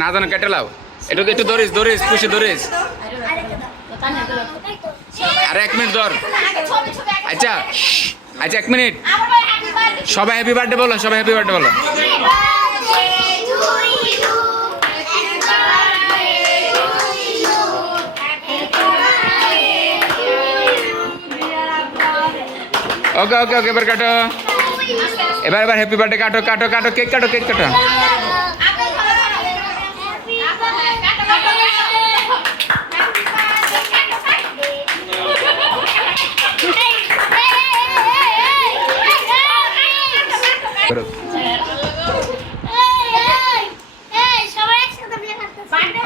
না জানো কেটে লাও। একটু একটু ধরিস ধরিস খুশি ধরিস আর এক মিনিট ধর। আচ্ছা আচ্ছা এক মিনিট। সবাই হ্যাপি বার্থডে বলো, সবাই হ্যাপি বার্থডে বলো। ওকে ওকে ওকে এবার কাটো। এবার এবার হ্যাপি বার্থডে কাটো কাটো কাটো কেক কাটো কেক কাটো।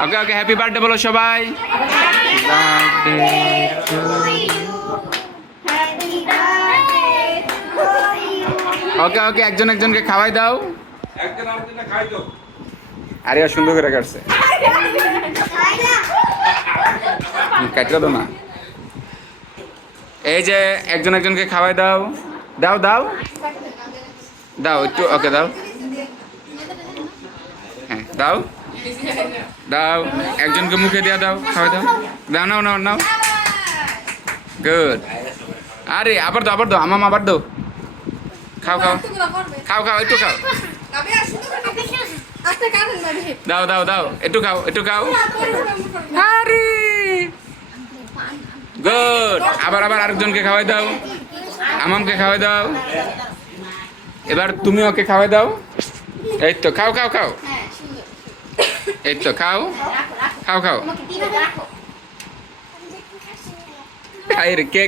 ওকে ওকে হ্যাপি বার্থডে বলো সবাই। ওকে ওকে একজন একজনকে খাওয়াই দাও। আর সুন্দর করে কাটছে। কাটলো তো না। এই যে একজন একজনকে খাওয়াই দাও। দাও দাও। দাও একটু, ওকে দাও। হ্যাঁ দাও। দাও, একজনকে মুখে দেওয়া দাও খাওয়াই দাও। দাও, নাও নাও নাও। গুড আরে, আবার দাও আবার দাও আমাম আবার দাও। খাও খাও। খাও খাও, একটু খাও। দাও দাও দাও, একটু খাও একটু খাও। আরে! গুড আবার আবার আরেকজনকে খাওয়াই দাও। আমামকে খাওয়াই দাও। এবার তুমি ওকে খাওয়াই দাও। এই তো খাও খাও খাও। এই তো খাও। খাও খাও। খাই রে কে